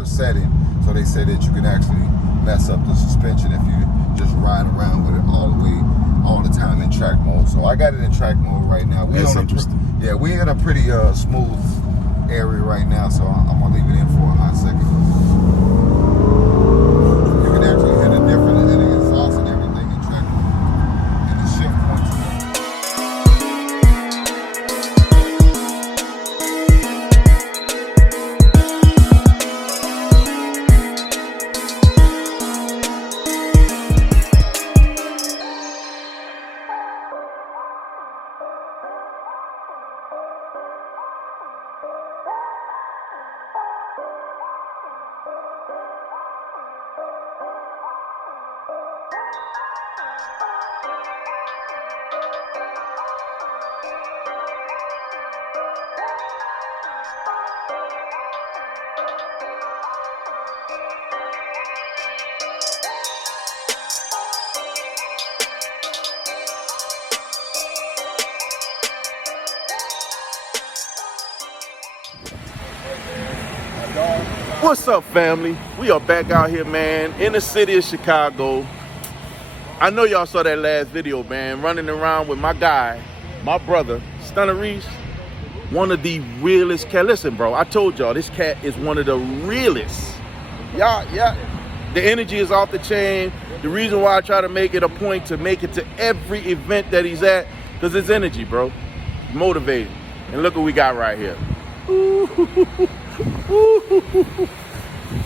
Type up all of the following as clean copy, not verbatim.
harder setting. So they say that you can actually mess up the suspension if you just ride around with it all the time in track mode. So I got it in track mode right now. That's interesting. Yeah, we're in a pretty smooth area right now, so I'm gonna leave it in for a hot second. You can actually hear the difference in the exhaust and everything in track mode. And the shift points. What's up, family? We are back out here, man, in the city of Chicago. I know y'all saw that last video, man, running around with my guy, my brother, Stunna Reese, one of the realest cat. Listen, bro, I told y'all, this cat is one of the realest. Y'all, the energy is off the chain. The reason why I try to make it a point to make it to every event that he's at, because it's energy, bro. Motivating. And look what we got right here.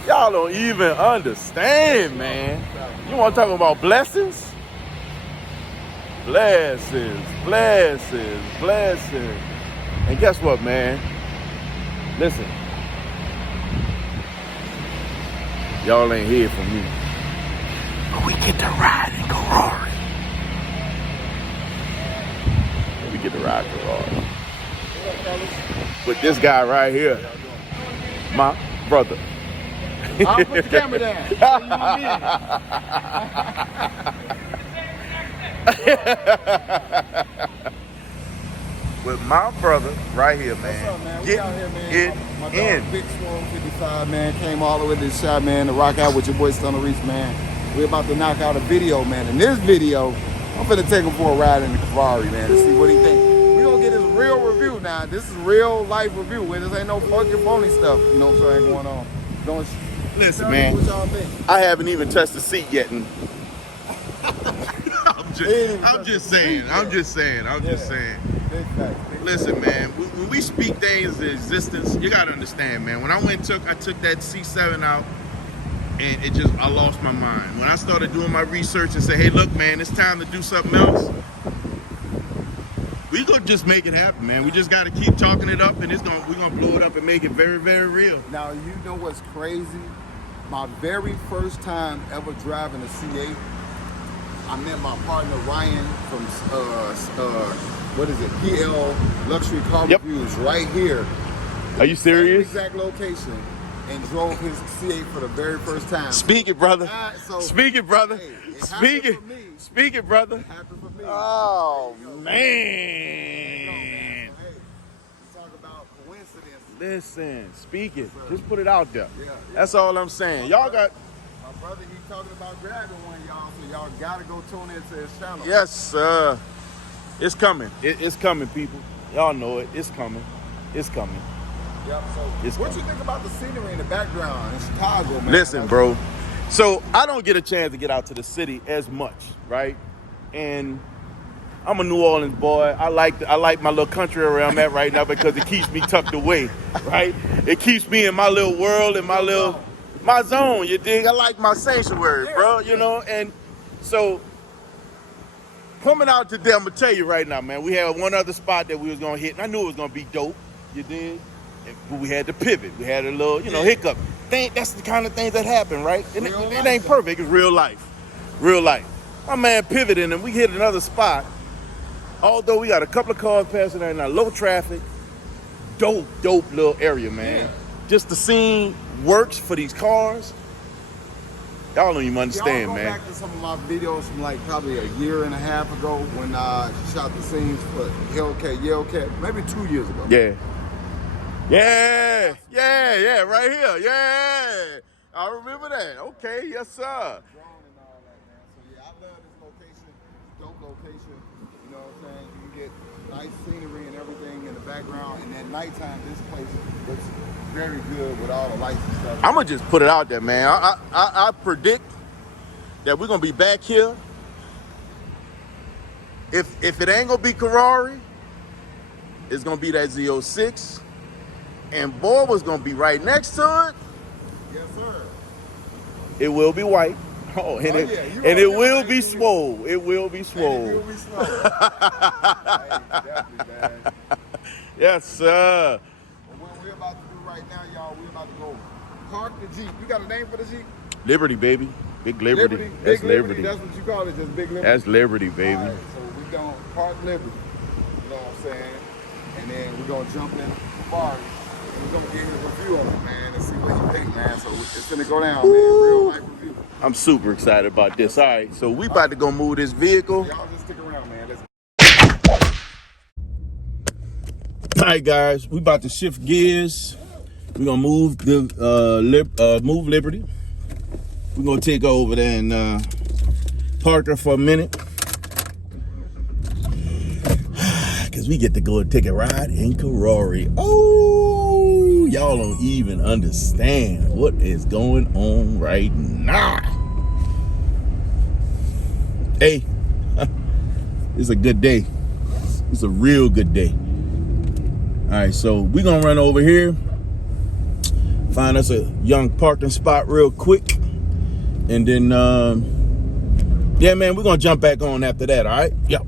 Y'all don't even understand, man. You want to talk about blessings? Blessings, blessings, blessings. And guess what, man? Listen. Y'all ain't hear from me. But we get to ride in Cavari. We get to ride Cavari. With this guy right here. My brother. I'll put the camera down. With my brother right here, man. What's up, man? We out here, man. My dog, Big Storm 55, man, came all the way to the shop, man, to rock out with your boy Stunna Reese, man. We're about to knock out a video, man. In this video, I'm finna take him for a ride in the Cavari, man, to see what he thinks. We're gonna get his real review now. This is real life review. This ain't no fucking phony stuff, you know what I'm saying, going on. Don't listen, man. What y'all think? I haven't even touched the seat yet. And I'm just saying. Big facts. Listen, man, when we speak things in existence, you gotta understand, man. When I took that C7 out, and I lost my mind. When I started doing my research and say, hey, look, man, it's time to do something else, we gonna just make it happen, man. We just gotta keep talking it up, and we're gonna blow it up and make it very, very real. Now, you know what's crazy? My very first time ever driving a C8, I met my partner Ryan from what is it? PL Luxury Car Reviews right here. Are you serious? Same exact location, and drove his C8 for the very first time. Speak it, brother. Speak it, brother. Hey, Speak it. Speak it, brother. It happened for me. Oh, man. Hey, we talk about coincidence. Listen, speak it. Just put it out there. Yeah. That's all I'm saying. Y'all got... My brother, he's talking about grabbing one, y'all, so y'all gotta go tune into his channel. Yes, sir. It's coming. It's coming, people. Y'all know it. It's coming. It's coming. Yep. So, what you think about the scenery in the background in Chicago, man? Listen, bro. So I don't get a chance to get out to the city as much, right? And I'm a New Orleans boy. I like my little country where I'm at right now because it keeps me tucked away, right? It keeps me in my little world and my zone. You dig? I like my sanctuary, bro. You know, and so. Coming out today, I'm gonna tell you right now, man, we had one other spot that we was gonna hit, and I knew it was gonna be dope, you did? But we had to pivot. We had a little, hiccup. That's the kind of things that happen, right? And it ain't perfect, it's real life. Real life. My man pivoted, and we hit another spot. Although we got a couple of cars passing there now, low traffic, dope little area, man. Yeah. Just the scene works for these cars. Y'all don't even understand, man. Back to some of my videos from like probably a year and a half ago when I shot the scenes for Hellcat, maybe 2 years ago. Yeah, right here, yeah. I remember that. Okay, yes, sir. Drone and all that, man. So yeah, I love this location. Dope location. You know what I'm saying? You can get nice scenery and everything in the background. And at nighttime, this place looks very good with all the lights and stuff. I'm gonna just put it out there, man. I predict that we're gonna be back here. If it ain't gonna be Cavari, it's gonna be that Z06. And boy was gonna be right next to it. Yes, sir. It will be white. Oh, and it will be swole. It will be swole. It will be swole. Hey, definitely, man. Yes, sir. What we're about to do right now, y'all, we're about to go park the Jeep. You got a name for the Jeep? Liberty, baby. Big Liberty. That's Big Liberty. That's what you call it, just Big Liberty. That's Liberty, baby. All right, so we're going to park Liberty. You know what I'm saying? And then we're going to jump in Cavari. We're going to get his review of it, man, and see what he think, man. So it's going to go down, man. Real life review. I'm super excited about this. All right, so we about to go move this vehicle. Y'all just stick around, man. Let's All right, guys, we about to shift gears. We're gonna move the move Liberty. We're gonna take her over there and park her for a minute, cause we get to go and take a ride in Cavari. Oh, y'all don't even understand what is going on right now. Hey, it's a good day. It's a real good day. All right, so we're gonna run over here, find us a young parking spot real quick, and then, yeah, man, we're gonna jump back on after that, all right? Yep.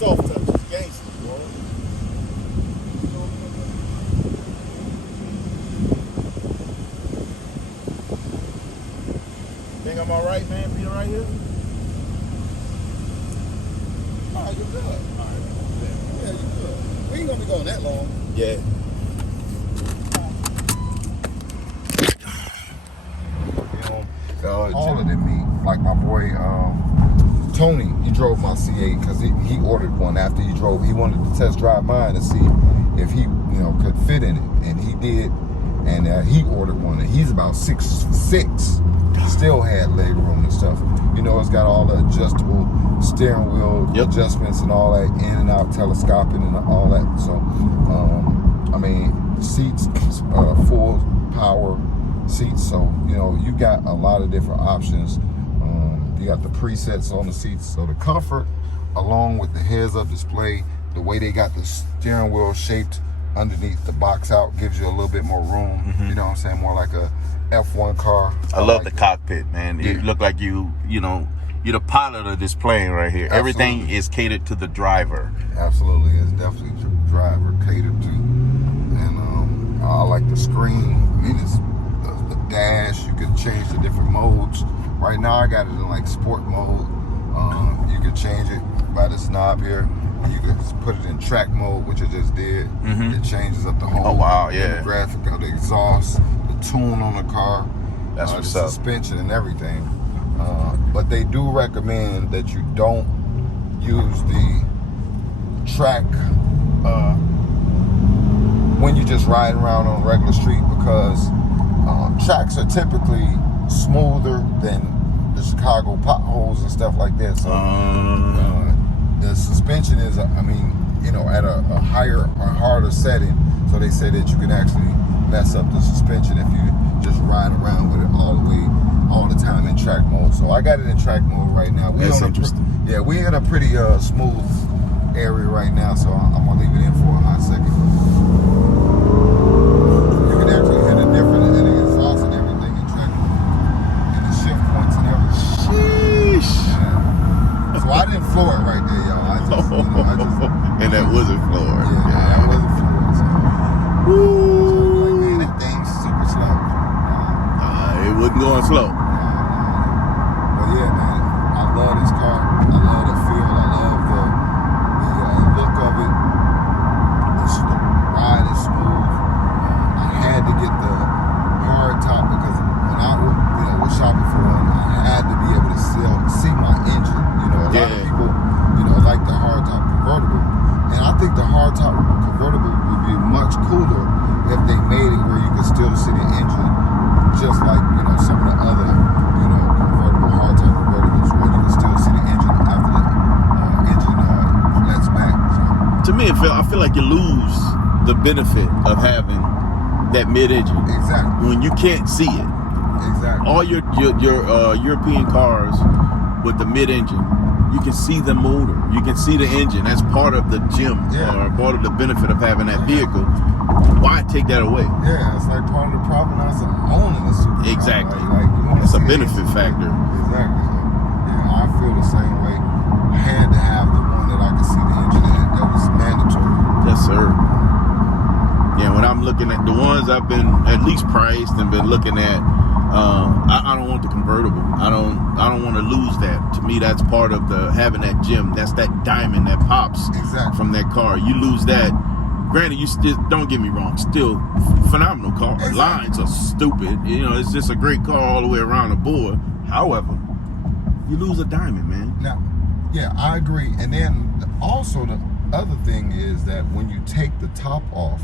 Soft touch is gangster, bro. Think I'm all right, man, being right here? All right, you're good. All right. Yeah, you're good. We ain't going to be going that long. Yeah. You know, taller than me. Like my boy, Tony, he drove my C8 because he ordered one after he drove. He wanted to test drive mine to see if he, could fit in it, and he did. And he ordered one, and he's about 6'6". Still had leg room and stuff. You know, it's got all the adjustable steering wheel adjustments and all that, in and out telescoping and all that. So, I mean, seats, full power seats. So, you got a lot of different options. You got the presets on the seats, so the comfort, along with the heads-up display, the way they got the steering wheel shaped underneath the box out gives you a little bit more room. You know what I'm saying? More like a F1 car. I love the cockpit, man. You look like you're the pilot of this plane right here. Absolutely. Everything is catered to the driver. Absolutely, it's definitely driver catered to. And I like the screen. I mean, it's the dash. You can change the different modes. Right now, I got it in like sport mode. You can change it by this knob here. You can put it in track mode, which I just did. It changes up the whole demographic of the exhaust, the tune on the car, That's what's the up. suspension and everything. But they do recommend that you don't use the track when you just ride around on a regular street, because tracks are typically smoother than the Chicago potholes and stuff like that. So the suspension is, at a higher or harder setting. So they say that you can actually mess up the suspension if you just ride around with it all the time in track mode. So I got it in track mode right now. That's interesting. We're in a pretty smooth area right now, so I'm gonna leave it in for a hot second. You can actually hear the difference in the exhaust and everything in track mode, and the shift points and everything. Sheesh. So I didn't I feel like you lose the benefit of having that mid-engine. Exactly. When you can't see it. Exactly. All your European cars with the mid-engine, you can see the motor, you can see the engine. That's part of the gem, or part of the benefit of having that vehicle. Why take that away? Yeah, it's like part of the provenance of owning a supercar. Exactly. Like it's a benefit factor. Exactly. So, yeah, I feel the same way. I had to have the one that I could see the engine in. That was mandatory. Yes, sir. Yeah, when I'm looking at the ones I've been at least priced and been looking at, I don't want the convertible. I don't want to lose that. To me, that's part of the having that gem. That's that diamond that pops from that car. You lose that. Granted, you still, don't get me wrong, still phenomenal car. Exactly. Lines are stupid. You know, it's just a great car all the way around the board. However, you lose a diamond, man. Now, yeah, I agree. And then also the other thing is that when you take the top off,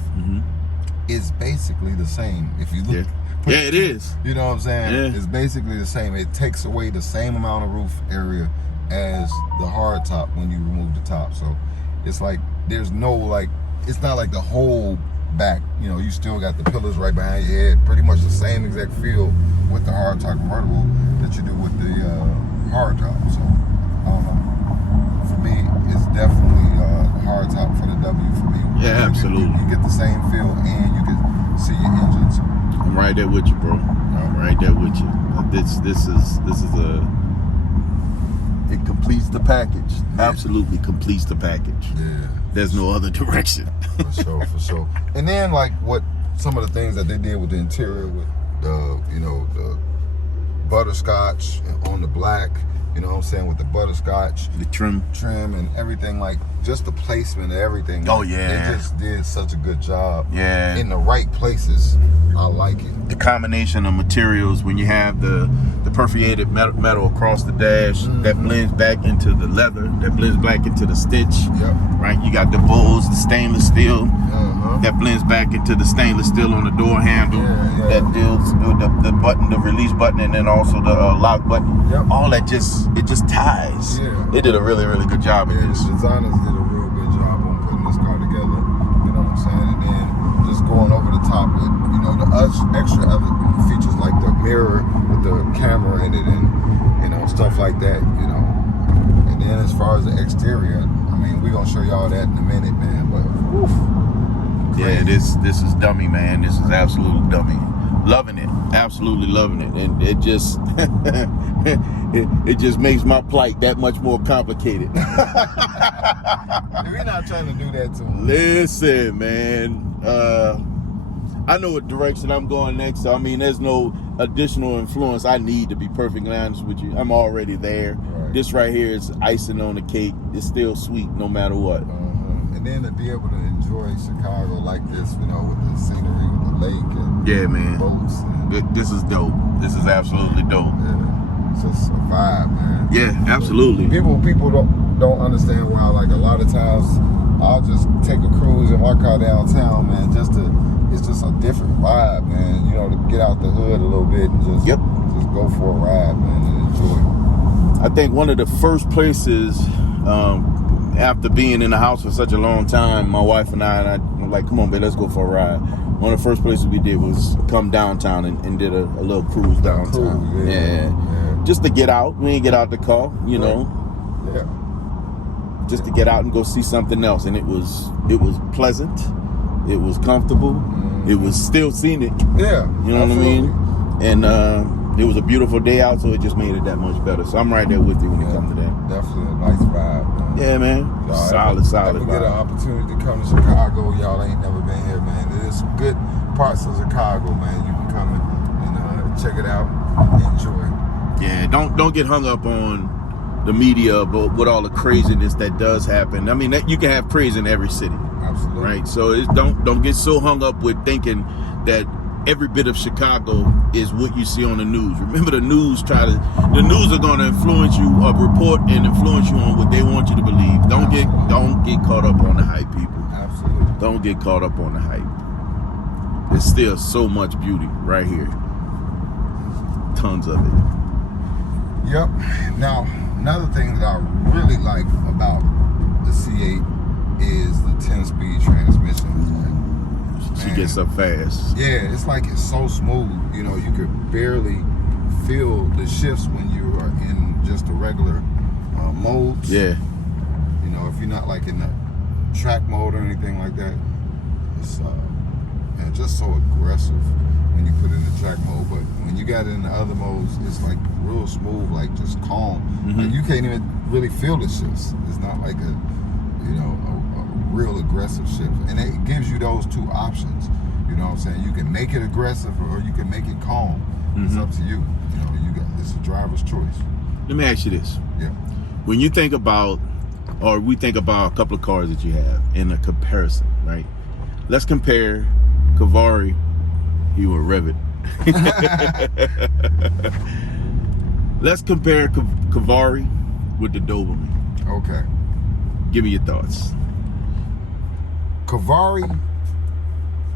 it's basically the same. If you look, yeah, it is. You know what I'm saying? Yeah. It's basically the same. It takes away the same amount of roof area as the hard top when you remove the top. So it's like there's no like, it's not like the whole back. You know, you still got the pillars right behind your head. Pretty much the same exact feel with the hard top convertible that you do with the hard top. So I don't know. For me, it's definitely the hard top for the W for me. Yeah, absolutely. You get the same feel and you can see your engines. I'm right there with you, bro. I'm right there with you. This is it completes the package. Absolutely completes the package. Yeah. There's no other direction. For sure. And then like what some of the things that they did with the interior with the, you know, the butterscotch on the black, you know what I'm saying, with the butterscotch, The trim and everything, like just the placement of everything. Oh, yeah. They just did such a good job. Yeah. In the right places. I like it. The combination of materials when you have the perforated metal across the dash that blends back into the leather, that blends back into the stitch. Yep. Right? You got the bowls, the stainless steel that blends back into the stainless steel on the door handle. That deals with the button, the release button, and then also the lock button. Yep. All that it just ties. Yeah. They did a really, really good job of this. The designers did a real good job on putting this car together. You know what I'm saying? And then just going over the top with, you know, the extra other features like the mirror with the camera in it and, you know, stuff like that, you know. And then as far as the exterior, I mean, we're going to show y'all that in a minute, man. But, woof. Yeah, this is dummy, man. This is absolute dummy. Loving it. Absolutely loving it. And it just it just makes my plight that much more complicated. We're not trying to do that to them. Listen, man. I know what direction I'm going next. So, I mean, there's no additional influence I need, to be perfectly honest with you. I'm already there. Right. This right here is icing on the cake. It's still sweet no matter what. And then to be able to enjoy Chicago like this, you know, with the scenery, with the lake and man. boats. And, this is dope. This is absolutely dope. Yeah, it's just a vibe, man. Yeah, absolutely. People don't understand why, like, a lot of times I'll just take a cruise in my car downtown, man, it's just a different vibe, man. You know, to get out the hood a little bit and just go for a ride, man, and enjoy. I think one of the first places, after being in the house for such a long time, my wife and I were like, come on, babe, let's go for a ride. One of the first places we did was come downtown and did a little cruise downtown. Yeah. Just to get out. We didn't get out the car, you know. Yeah. Just to get out and go see something else. And it was pleasant. It was comfortable. It was still scenic. Yeah. You know what I mean? And it was a beautiful day out, so it just made it that much better. So I'm right there with you when it comes to that. Definitely a nice vibe, man. Yeah, man. Solid If you vibe. get an opportunity to come to Chicago, y'all ain't never been here, man. There's some good parts of Chicago, man. You can come and check it out, enjoy. Yeah, don't get hung up on the media about what all the craziness that does happen. I mean, you can have crazy in every city. Absolutely. Right? So don't get so hung up with thinking that every bit of Chicago is what you see on the news. Remember, the news are going to influence you, or report and influence you on what they want you to believe. Don't get caught up on the hype, people. Absolutely. Don't get caught up on the hype. There's still so much beauty right here. Tons of it. Yep. Now, another thing that I really like about the C8 is the 10-speed transmission. She gets up fast. Yeah, it's like it's so smooth. You know, you could barely feel the shifts when you are in just the regular modes. Yeah. You know, if you're not like in the track mode or anything like that, it's just so aggressive when you put it in the track mode. But when you got it in the other modes, it's like real smooth, like just calm. Like you can't even really feel the shifts. It's not like a real aggressive shift. And it gives you those two options. You know what I'm saying? You can make it aggressive or you can make it calm. It's up to you. You know, it's a driver's choice. Let me ask you this. Yeah. When you think about, or we think about a couple of cars that you have in a comparison, right? Let's compare Cavari. You will rev it. Let's compare Cavari with the Doberman. Okay. Give me your thoughts. Cavari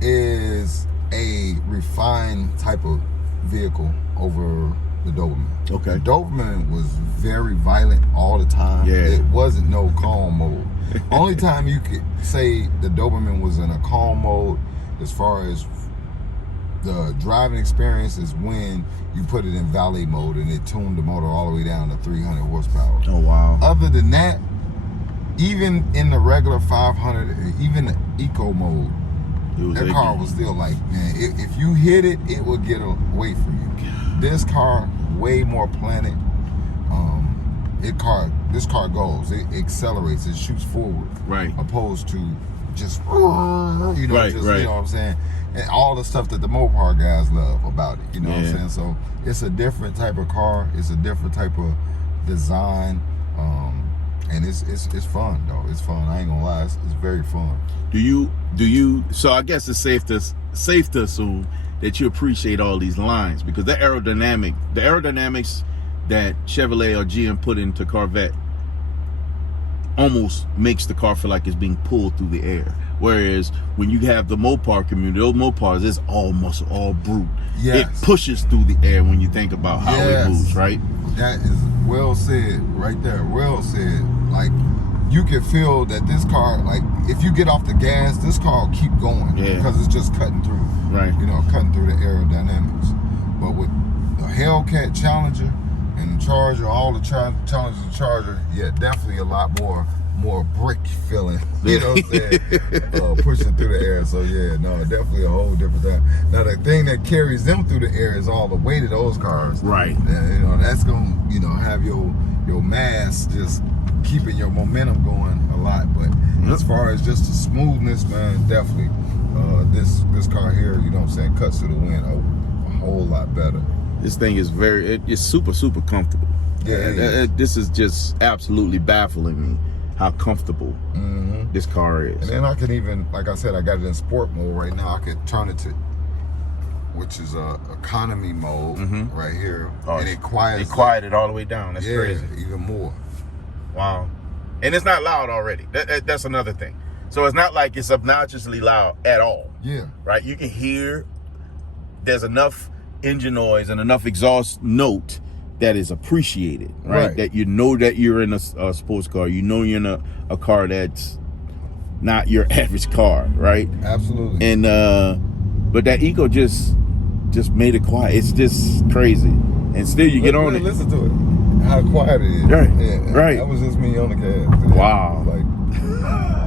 is a refined type of vehicle over the Doberman. Okay. The Doberman was very violent all the time. Yeah. It wasn't no calm mode. Only time you could say the Doberman was in a calm mode as far as the driving experience is when you put it in valet mode and it tuned the motor all the way down to 300 horsepower. Oh, wow. Other than that, even in the regular 500, even the eco mode, that car was still like, man, if you hit it, it will get away from you. This car, way more planted. This car goes, it accelerates, it shoots forward. Right. Opposed to just, you know, you know what I'm saying? And all the stuff that the Mopar guys love about it, you know what I'm saying? So it's a different type of car, it's a different type of design, and it's fun though. It's fun. I ain't gonna lie, it's very fun. Do you? So I guess it's safe to assume that you appreciate all these lines because the aerodynamics that Chevrolet or GM put into Corvette almost makes the car feel like it's being pulled through the air. Whereas when you have the Mopar community, those Mopars, it's all muscle, all brute. Yes. It pushes through the air when you think about how it moves, right? That is well said right there. Well said. Like, you can feel that this car, like, if you get off the gas, this car will keep going because it's just cutting through, you know, cutting through the aerodynamics. But with the Hellcat Challenger and the Charger, all the Challengers and Charger, yeah, definitely a lot more brick feeling, you know what I'm saying, pushing through the air. So yeah, no, definitely a whole different thing. Now the thing that carries them through the air is all the weight of those cars. Right. And, you know, that's gonna, you know, have your mass just keeping your momentum going a lot. But as far as just the smoothness, man, definitely this car here, you know what I'm saying, cuts through the wind a whole lot better. This thing is it's super comfortable. Yeah. This is just absolutely baffling me how comfortable this car is. And then I can even, like I said, I got it in sport mode right now. I could turn it to, which is economy mode right here, and it quieted all the way down. That's crazy. Even more. Wow. And it's not loud already. That's another thing. So it's not like it's obnoxiously loud at all. Yeah. Right? You can hear there's enough engine noise and enough exhaust note that is appreciated, right? That you know that you're in a sports car. You know you're in a car that's not your average car, right? Absolutely. And but that Eco just made it quiet. It's just crazy. And still you get on it. Listen to it. How quiet it is. Right. Yeah, right. That was just me on the gas. Wow. Like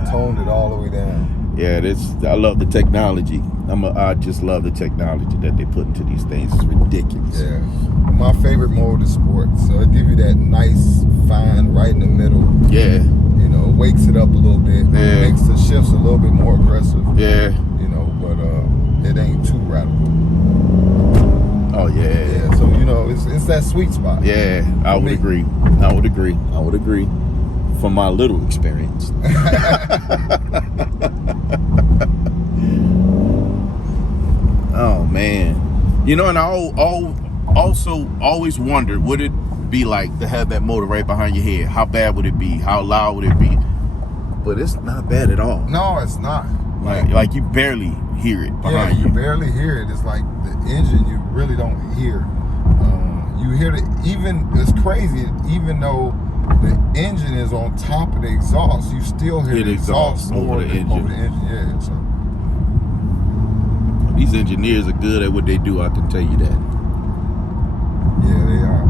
toned it all the way down. Yeah, I love the technology. I just love the technology that they put into these things. It's ridiculous. Yeah. My favorite mode is sport. So it gives you that nice, fine, right in the middle. Yeah. You know, wakes it up a little bit. Yeah. Makes the shifts a little bit more aggressive. Yeah. You know, but it ain't too radical. Oh yeah. Yeah. So you know, it's that sweet spot. Yeah, I would agree. From my little experience. Oh man, you know, and I also always wondered, would it be like to have that motor right behind your head? How bad would it be? How loud would it be? But it's not bad at all. No, it's not. Like you barely hear it behind you. You barely hear it. It's like the engine, you really don't hear. You hear it. Even it's crazy. Even though the engine engine is on top of the exhaust, you still hear the exhaust over the engine. Yeah, so. These engineers are good at what they do, I can tell you that. Yeah, they are.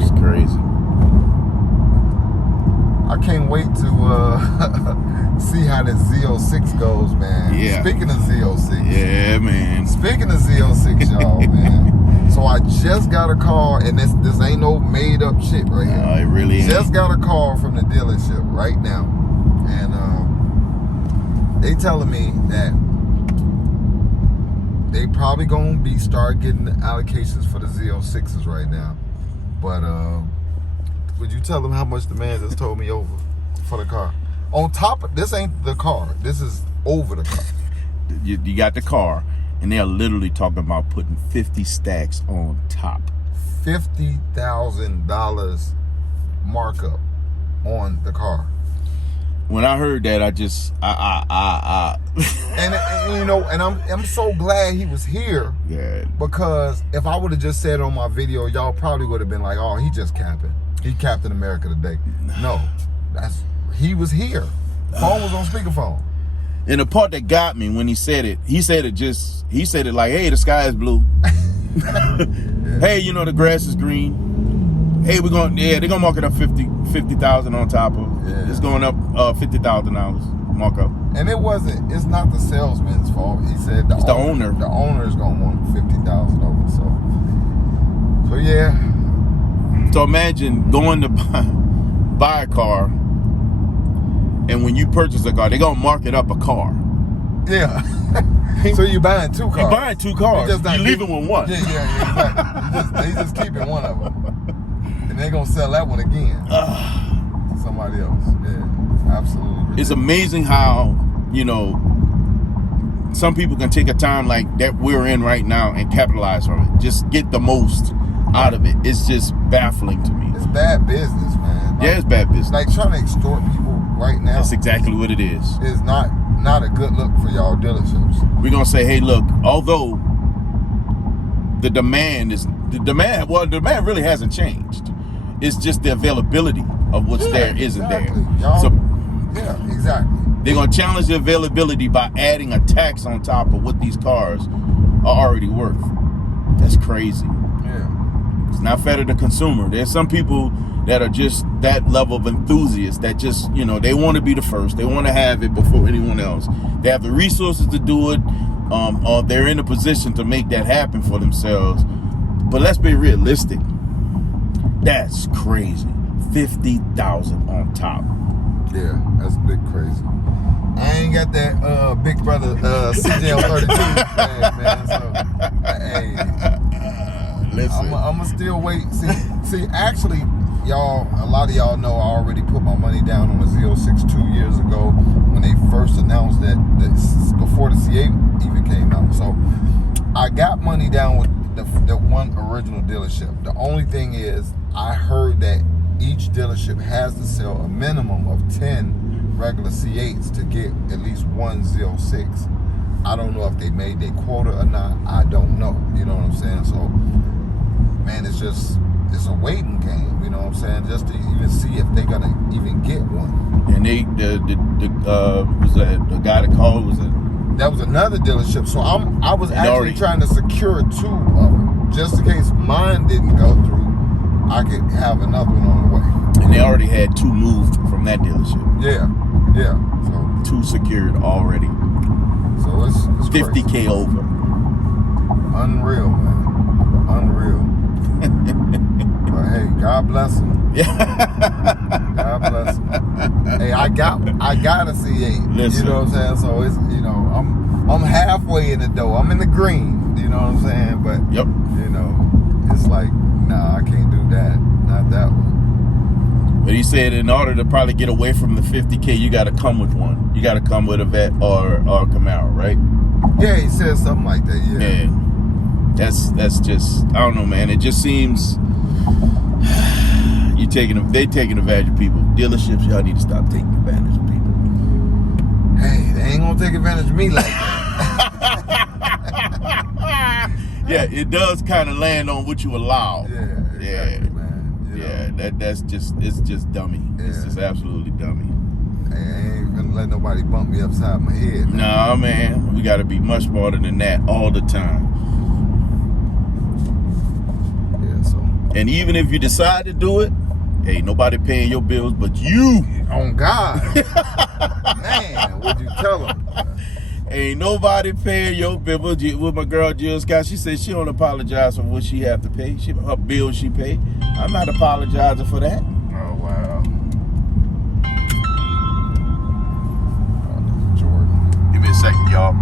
It's crazy. I can't wait to see how this Z06 goes, man. Yeah. Speaking of Z06. Yeah, man. Speaking of Z06, y'all, man. So I just got a call, and this ain't no made up shit right here. No, it really ain't. Just got a call from the dealership right now, and they telling me that they probably gonna start getting the allocations for the Z06s right now. But would you tell them how much the man just told me over for the car? On top of this, ain't the car. This is over the car. You got the car, and they're literally talking about putting 50 stacks on top. $50,000 markup on the car. When I heard that, and you know, and I'm so glad he was here. Yeah. Because if I would have just said on my video, y'all probably would have been like, "Oh, he just capping. He Captain America today." No, he was here. Phone was on speakerphone. And the part that got me when he said it like, "Hey, the sky is blue." Yeah. Hey, you know, the grass is green. Hey, they're gonna mark it up 50,000 on top of. Yeah. It's going up $50,000 markup. And it's not the salesman's fault. He said the owner. The owner's gonna want 50,000 over. So yeah. So imagine going to buy a car, and when you purchase a car, they're gonna mark it up a car. Yeah. So you're buying two cars. You're buying two cars. You're leaving with one. Yeah, exactly. They just keeping one of them. And they're going to sell that one again to somebody else. Yeah, absolutely ridiculous. It's amazing how, you know, some people can take a time like that we're in right now and capitalize from it. Just get the most out of it. It's just baffling to me. It's bad business, man. Yeah, it's bad business. Like trying to extort people right now. That's exactly what it is. It's not a good look for y'all dealerships. We're going to say, hey, look, although the demand really hasn't changed. It's just the availability of what's there isn't there. Y'all, so yeah, exactly. They're going to challenge the availability by adding a tax on top of what these cars are already worth. That's crazy. Yeah. It's not fair to the consumer. There's some people that are just that level of enthusiasts that just, you know, they want to be the first. They want to have it before anyone else. They have the resources to do it, or they're in a position to make that happen for themselves. But let's be realistic. That's crazy. 50,000 on top. Yeah, that's big crazy. I ain't got that big brother CJL32 man. So hey, listen, I'm gonna still wait. See, actually, y'all, a lot of y'all know I already put my money down on the Z06 2 years ago when they first announced that before the C8 even came out. So I got money down with the one original dealership. The only thing is, I heard that each dealership has to sell a minimum of 10 regular C8s to get at least one Z06. I don't know if they made their quota or not. I don't know. You know what I'm saying? So, man, it's a waiting game. You know what I'm saying? Just to even see if they're gonna even get one. And the guy that called that was another dealership. So I was actually trying to secure 2 of them just in case mine didn't go through. I could have another one on the way. And they already had 2 moved from that dealership. Yeah. So 2 secured already. So it's 50K crazy. over. Unreal, man. Unreal. But hey, God bless him. Yeah. God bless him. Hey, I got a C8. Listen. You know what I'm saying? So it's, you know, I'm halfway in the door. I'm in the green. You know what I'm saying? But yep. You know, it's like, nah, I can't do that. Not that one. But he said in order to probably get away from the 50K, you got to come with one. You got to come with a Vette or Camaro, right? Yeah, he said something like that. Yeah. Man, that's just, I don't know, man. It just seems they taking advantage of people. Dealerships, y'all need to stop taking advantage of people. Hey, they ain't gonna take advantage of me like that. Yeah, it does kind of land on what you allow. Yeah, exactly, man. You know, That's just, it's just dummy. Yeah. It's just absolutely dummy. Hey, I ain't gonna let nobody bump me upside my head. Man. Nah, man, we got to be much smarter than that all the time. Yeah, so. And even if you decide to do it, hey, nobody paying your bills but you. On God. Man, what'd you tell them? Ain't nobody paying your bill. With my girl Jill Scott, she said she don't apologize for what she have to pay. Her bill she pay. I'm not apologizing for that. Oh, wow. Oh, Jordan. Give me a second, y'all.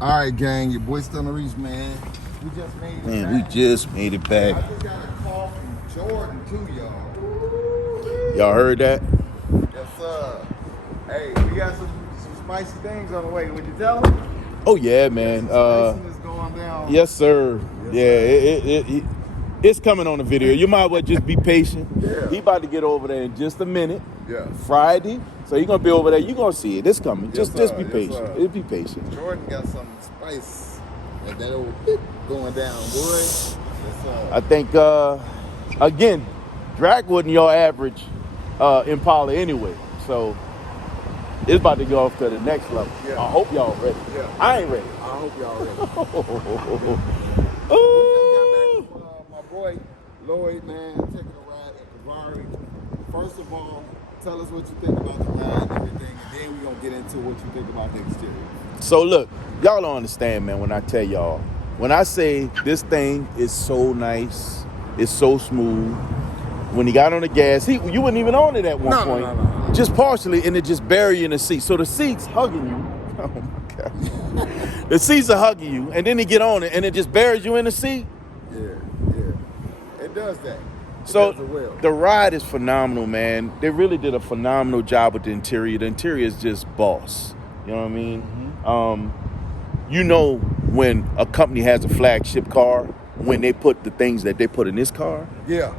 All right, gang, your boy Stunna Reese, man. We just made it Man, back. we just made it back. I just got a call from Jordan, too, y'all. Y'all heard that? Yes, sir. Hey, we got some spicy things on the way. Would you tell them? Oh yeah, man. Spiciness going down. Yes, sir. Yes, Yeah, it's coming on the video. You might well just be patient. Yeah. He about to get over there in just a minute. Yeah. Friday. So you're gonna be over there. You're gonna see it. It's coming. Yes, Just be sir. Yes, patient. sir. It'll be patient. Jordan got some spice and that old bit going down, boy. Yes, sir. I think again, drag wasn't your average Impala anyway. So it's about to go off to the next level. Yeah. I hope y'all ready. Yeah. I ain't ready. I hope y'all ready. Ooh. We just got back from my boy Lloyd, man, taking a ride at Cavari. First of all, tell us what you think about the ride and everything, and then we're gonna get into what you think about the exterior. So look, y'all don't understand, man, when I tell y'all, when I say this thing is so nice, it's so smooth. When he got on the gas, you weren't even on it at one point. No. Just partially, and it just buried you in the seat. So the seat's hugging you. Oh my God. The seats are hugging you, and then he get on it, and it just buries you in the seat. Yeah. It does that. So does it well. the ride is phenomenal, man. They really did a phenomenal job with the interior. The interior is just boss. You know what I mean? Mm-hmm. You know when a company has a flagship car, when they put the things that they put in this car, Yeah.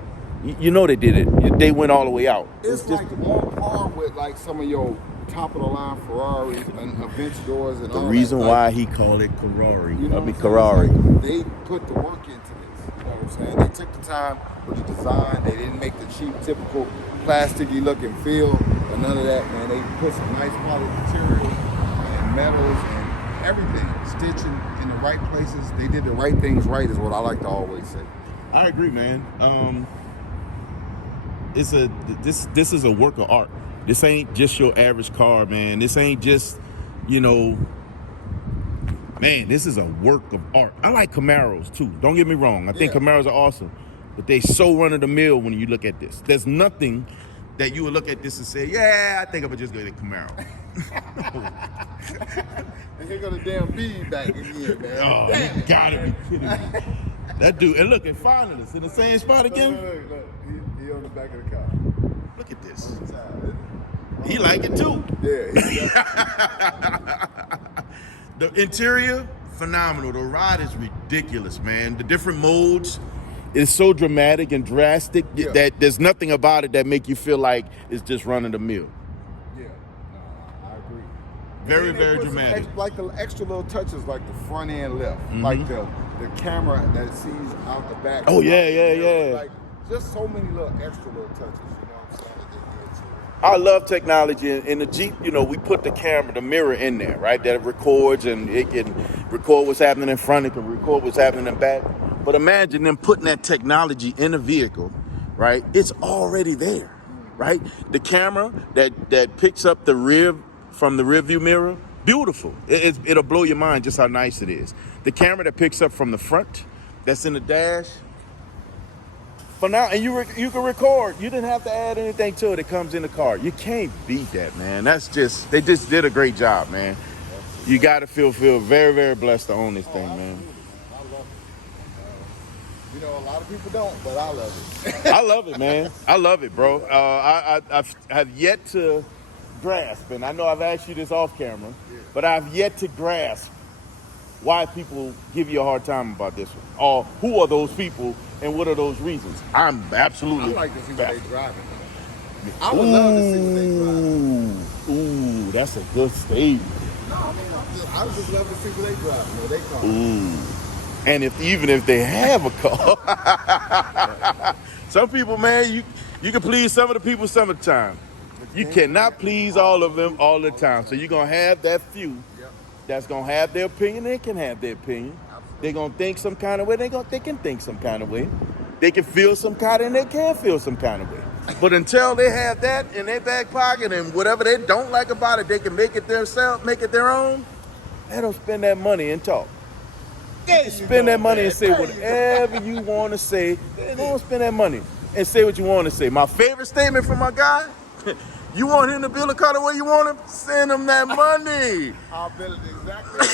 you know they did it. They went all the way out. It's just like on par with like some of your top of the line Ferraris and Aventadors and the all reason that. why he called it Cavari. You know I mean what I'm saying? Carrari. They put the work into this. You know what I'm saying? They took the time with the design. They didn't make the cheap, typical plasticky looking feel or none of that, man. They put some nice quality material and metals and everything. Stitching in the right places. They did the right things right is what I like to always say. I agree, man. This is a work of art. This ain't just your average car, man. This ain't just, man, this is a work of art. I like Camaros too. Don't get me wrong. I think Camaros are awesome, but they so run of the mill when you look at this. There's nothing that you would look at this and say, yeah, I think I would just go to Camaro. And here go the damn bead back again, man. Oh, you gotta be kidding me. That dude, and look, and finally, it's in the same spot again. Look. He on the back of the car. Look at this. On the side. He like it too. Yeah. The interior, phenomenal. The ride is ridiculous, man. The different modes is so dramatic and drastic that there's nothing about it that make you feel like it's just running the mill. Yeah, no, I agree. Very, And very put some dramatic. like the extra little touches, like the front end lift, like the camera that sees out the back. Oh, yeah. Like just so many little extra little touches, you know what I'm saying, that they did to it. I love technology. In the Jeep, we put the camera, the mirror in there, right? That records, and it can record what's happening in front, it can record what's happening in back. But imagine them putting that technology in a vehicle, right? It's already there, right? The camera that picks up the rear from the rear view mirror, beautiful. It'll blow your mind just how nice it is. The camera that picks up from the front, that's in the dash, for now, and you can record. You didn't have to add anything to it. It comes in the car. You can't beat that, man. They just did a great job, man. You got to feel very, very blessed to own this thing, man. I love it. A lot of people don't, but I love it. I love it, man. I love it, bro. I have yet to grasp, and I know I've asked you this off camera, but I've yet to grasp why people give you a hard time about this one, or who are those people and what are those reasons. I'm absolutely I like to see what they baffled. driving. I would love to see what they driving. Ooh, that's a good statement. No, I would just love to see what they driving. They car. And even if they have a car, some people, man, you can please some of the people some of the time. You cannot please all of them all the time. So you're gonna have that few that's gonna have their opinion. They can have their opinion. They're gonna think some kind of way. They can think some kind of way. They can feel some kind of, and they can feel some kind of way. But until they have that in their back pocket and whatever they don't like about it, they can make it themselves, make it their own. They don't spend that money and talk. You spend that money and say whatever you want to say. Don't spend that money and say what you want to say. My favorite statement from my guy, you want him to build a car the way you want him? Send him that money. I'll build it exactly.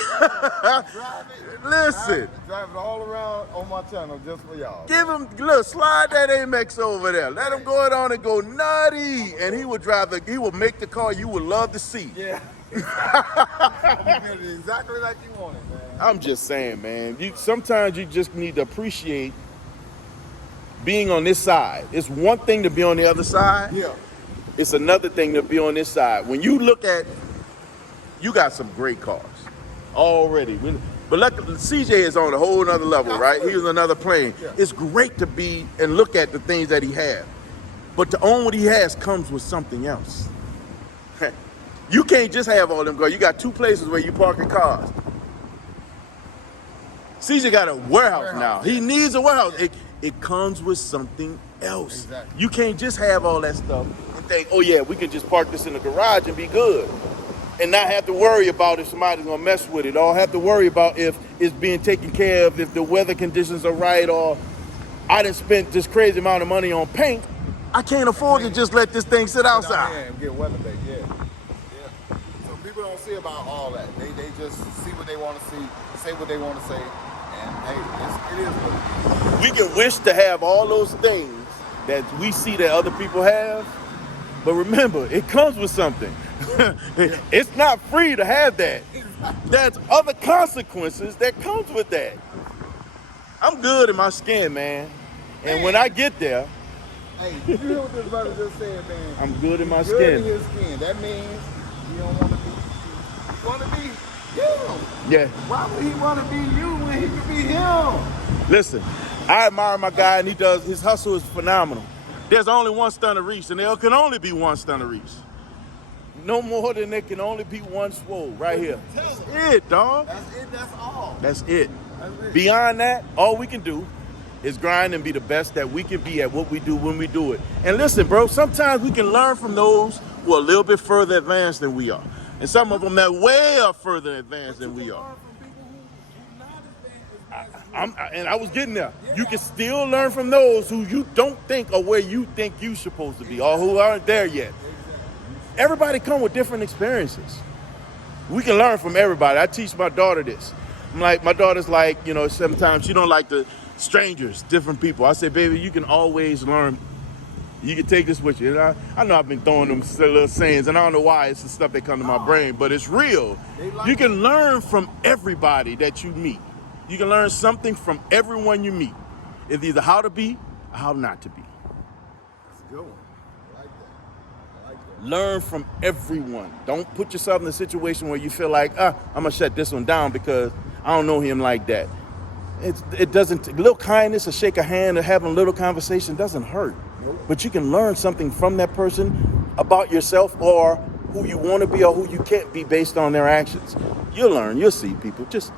Drive it. Listen. Drive it all around on my channel just for y'all. Give him, look, slide that Amex over there. Let him go on and go nutty. And he will he will make the car you would love to see. Yeah. I'll build it exactly like you want it, man. I'm just saying, man, sometimes you just need to appreciate being on this side. It's one thing to be on the other side. Yeah. It's another thing to be on this side. When you look at, you got some great cars already. But look, CJ is on a whole nother level, right? He was another plane. Yeah. It's great to be and look at the things that he has. But to own what he has comes with something else. You can't just have all them cars. You got two places where you park your cars. CJ got a warehouse now. He needs a warehouse. It comes with something else. Exactly. You can't just have all that stuff and think, oh yeah, we can just park this in the garage and be good. And not have to worry about if somebody's gonna mess with it, or have to worry about if it's being taken care of, if the weather conditions are right, or I done spent this crazy amount of money on paint. I can't afford to just let this thing sit outside. Yeah, and get weather bait, yeah. So people don't see about all that. They just see what they want to see, say what they want to say. And hey, it is what it is. We can wish to have all those things that we see that other people have, but remember, it comes with something. It's not free to have that. There's other consequences that comes with that. I'm good in my skin, man. And when I get there, hey, did you hear what this brother just said, man? I'm good in my Good skin. in his skin. That means you don't want to be. You want to be you. Yeah. Why would he want to be you when he could be him? Listen, I admire my guy, and his hustle is phenomenal. There's only one Stunna Reese, and there can only be one Stunna Reese. No more than there can only be one Swole right here. That's it, dog. That's it. That's all. That's it. Beyond that, all we can do is grind and be the best that we can be at what we do when we do it. And listen, bro, sometimes we can learn from those who are a little bit further advanced than we are. And some of them that way are further advanced than we are. And I was getting there. You can still learn from those who you don't think are where you think you're supposed to be, or who aren't there yet. Everybody come with different experiences. We can learn from everybody. I teach my daughter this. My daughter's like, sometimes she don't like the strangers, different people. I say, baby, you can always learn. You can take this with you. And I know I've been throwing them little sayings, and I don't know why. It's the stuff that come to my brain, but it's real. You can learn from everybody that you meet. You can learn something from everyone you meet. It's either how to be or how not to be. That's a good one. I like that. Learn from everyone. Don't put yourself in a situation where you feel like, I'm going to shut this one down because I don't know him like that. It doesn't, a little kindness, a shake of hand, or having a little conversation doesn't hurt. But you can learn something from that person about yourself, or who you want to be or who you can't be based on their actions. You'll learn, you'll see, people. Just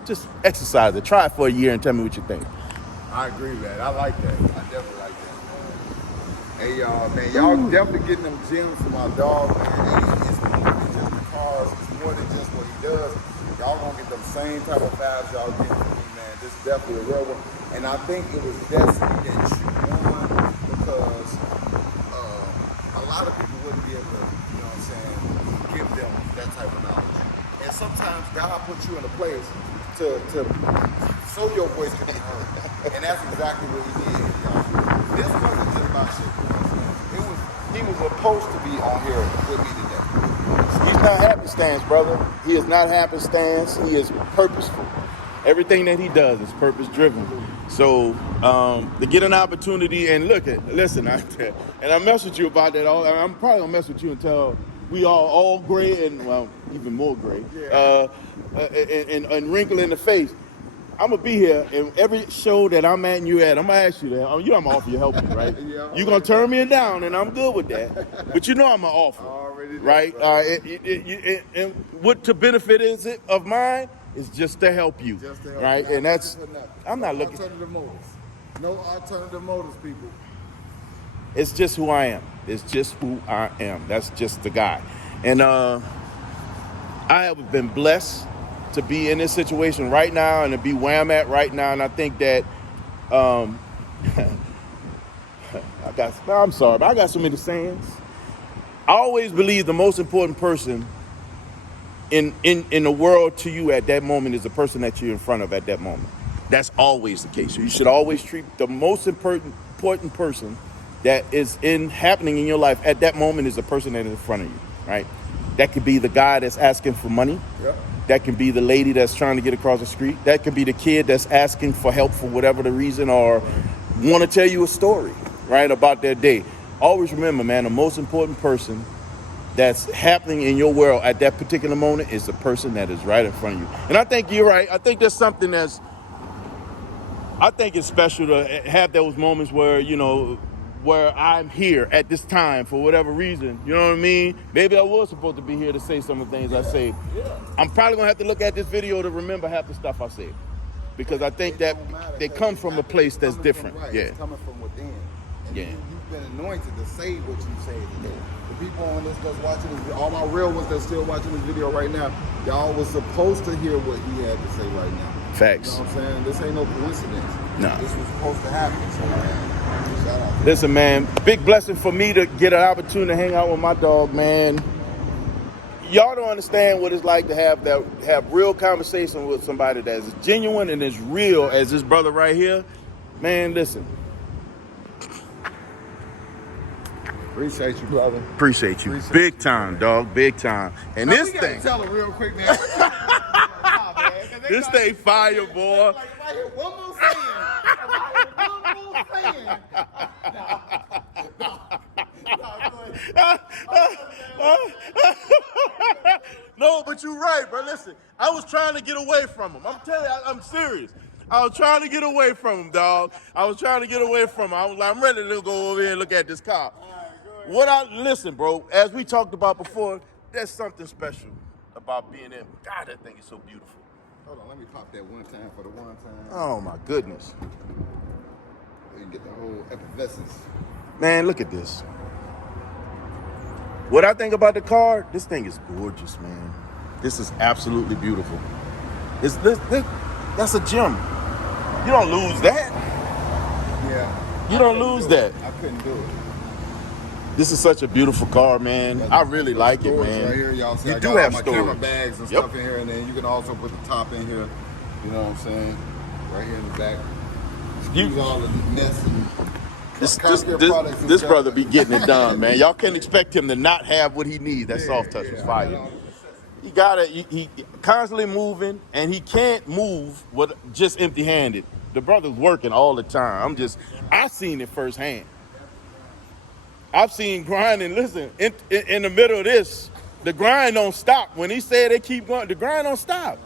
exercise it. Try it for a year and tell me what you think. I agree, man. I like that. I definitely like that. Hey, y'all, man. Y'all definitely getting them gems from our dog, man. Hey, it's more than just the cars. It's more than just what he does. Y'all gonna get them same type of vibes y'all get from me, man. This is definitely a real one. And I think it was destiny that you won, because a lot of people wouldn't be able to, give them that type of knowledge. And sometimes God puts you in a place to so your voice can be heard. And that's exactly what he did, y'all. This wasn't just about shit. He was supposed to be on here with me today. He's not happenstance, brother. He is not happenstance. He is purposeful. Everything that he does is purpose driven. So to get an opportunity and listen, and I mess with you about that. I'm probably gonna mess with you until we all gray and, well, even more gray, and wrinkle in the face. I'm gonna be here, and every show that I'm at and you at, I'm gonna ask you that. I'm gonna offer you help, me, right? Yeah, You're gonna turn me down, and I'm good with that. But you know I'm gonna offer, Already know, right? bro. And what the benefit is it of mine is just to help you, Just to help right? you. And that's For nothing. I'm not looking. Alternative motives. No alternative motives, people. It's just who I am. It's just who I am. That's just the guy. And I have been blessed to be in this situation right now and to be where I'm at right now. And I think that I'm sorry, but I got so many sayings. I always believe the most important person in the world to you at that moment is the person that you're in front of at that moment. That's always the case. You should always treat the most important person that is happening in your life at that moment is the person that is in front of you, right? That could be the guy that's asking for money. Yep. That can be the lady that's trying to get across the street. That could be the kid that's asking for help for whatever the reason or want to tell you a story, right, about their day. Always remember, man, the most important person that's happening in your world at that particular moment is the person that is right in front of you. And I think you're right. I think there's something I think it's special to have those moments where, where I'm here at this time for whatever reason. You know what I mean? Maybe I was supposed to be here to say some of the things I say. Yeah. I'm probably going to have to look at this video to remember half the stuff I said. Because I think that they come from a place that's different. Right. Yeah. It's coming from within. And Yeah. you've been anointed to say what you say today. The people on this that's watching this, all my real ones that's still watching this video right now, y'all was supposed to hear what he had to say right now. Facts. You know what I'm saying? This ain't no coincidence. Nah. This was supposed to happen. So, man, shout out to Listen, man, big blessing for me to get an opportunity to hang out with my dog, man. Y'all don't understand what it's like to have real conversation with somebody that's genuine and as real as this brother right here. Man, listen. Appreciate you, brother. Appreciate you. Appreciate Big you, time, dog. Big time. And Now, this we gotta thing, tell her real quick, man. this thing fire, boy. Like, if I hear one more saying, No, but you're right, bro. Listen, I was trying to get away from him. I'm telling you, I'm serious. I was trying to get away from him, dog. I was trying to get away from him. I was like, I'm ready to go over here and look at this car. Listen, bro, as we talked about before, there's something special about being in. God, that thing is so beautiful. Hold on, let me pop that one time for the one time. Oh, my goodness. We can get the whole effervescence. Man, look at this. What I think about the car, this thing is gorgeous, man. This is absolutely beautiful. That's a gem. You don't lose that. Yeah. You don't lose that. I couldn't do it. This is such a beautiful car, man. I really like it, Storage man. Right here, y'all see You I do got all have my storage. camera bags and stuff in here, and then you can also put the top in here. You know what I'm saying? Right here in the back. Use all the mess and This brother be getting it done, man. Y'all can't expect him to not have what he needs. That soft touch was fire. He got it. He constantly moving, and he can't move with just empty-handed. The brother's working all the time. I've seen it firsthand. I've seen grinding. Listen, in the middle of this, the grind don't stop. When he said they keep going, the grind don't stop.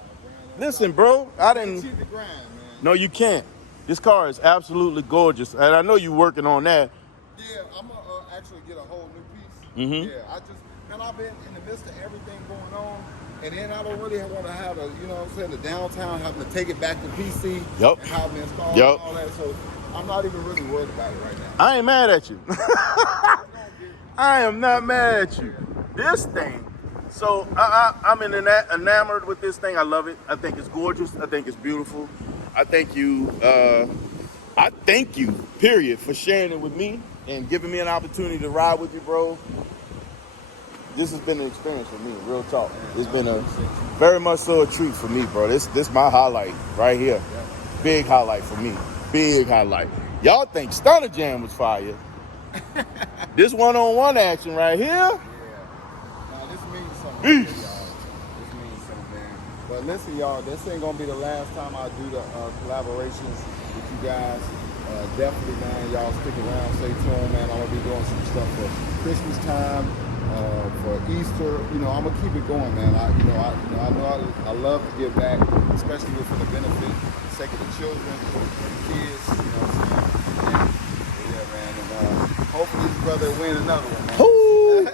Listen, bro, I didn't. Cheat the grind, man. No, you can't. This car is absolutely gorgeous, and I know you're working on that. Yeah, I'm gonna actually get a whole new piece. Mm-hmm. Yeah, I've been in the midst of everything going on, and then I don't really want to have the downtown having to take it back to PC Yup. and have it installed Yup. and all that. So I'm not even really worried about it right now. I ain't mad at you. I am not mad at you. This thing, so I'm enamored with this thing. I love it. I think it's gorgeous. I think it's beautiful. I thank you, period, for sharing it with me and giving me an opportunity to ride with you, bro. This has been an experience for me, real talk. It's been a very much so a treat for me, bro. This my highlight right here. Big highlight for me. Big highlight. Y'all think Stunna Jam was fire. This one-on-one action right here. Yeah. Now, this means something, to me, y'all. This means something, man. But listen, y'all, this ain't gonna be the last time I do the collaborations with you guys. Definitely, man, y'all stick around, stay tuned, man. I'm gonna be doing some stuff for Christmas time. for Easter. You know, I'm gonna keep it going, man. I love to give back, especially for the benefit, the sake of the children, for the kids. You know what I'm saying? And, yeah, man. And hopefully his brother win another one, man. Ooh.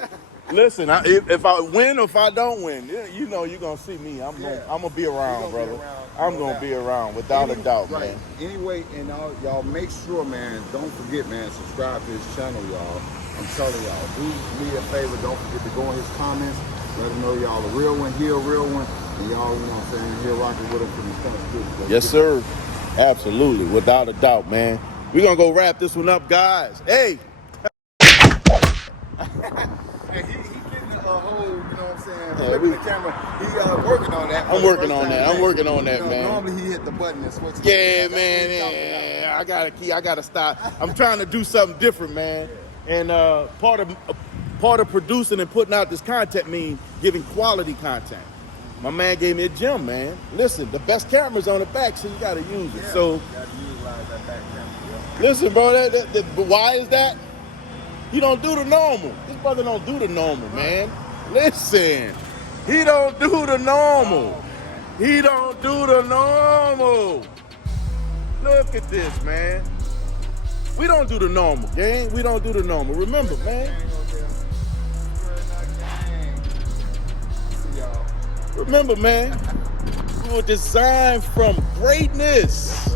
Listen, if I win or if I don't win, you know you're gonna see me. I'm gonna be around, brother. I'm gonna be around without a doubt, man. Anyway, and y'all make sure, man, don't forget, man, subscribe to his channel, y'all. I'm telling y'all, do me a favor, don't forget to go in his comments, let him know y'all a real one, he a real one, and y'all, you know what I'm saying, here rocking with him from the Stunna Reese. Yes, sir. Absolutely, without a doubt, man. We're gonna go wrap this one up, guys. Hey. And he getting a whole, you know what I'm saying, flipping the camera. He working on that. I'm working on that. I'm working on that, man. Normally he hit the button and switch. Yeah, man. Yeah, I gotta stop. I'm trying to do something different, man. And part of producing and putting out this content means giving quality content. My man gave me a gem, man. Listen, the best camera's on the back, so you gotta use it. So you gotta utilize that back camera. listen, bro. But why is that? He don't do the normal. This brother don't do the normal, man. Listen, he don't do the normal. He don't do the normal. Look at this, man. We don't do the normal, gang. We don't do the normal. Remember, man. Remember, man. We were designed from greatness.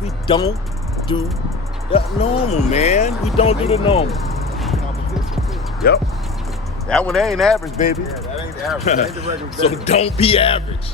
We don't do the normal, man. We don't do the normal. Yep. That one ain't average, baby. Yeah, that ain't average. That ain't the regular. So don't be average.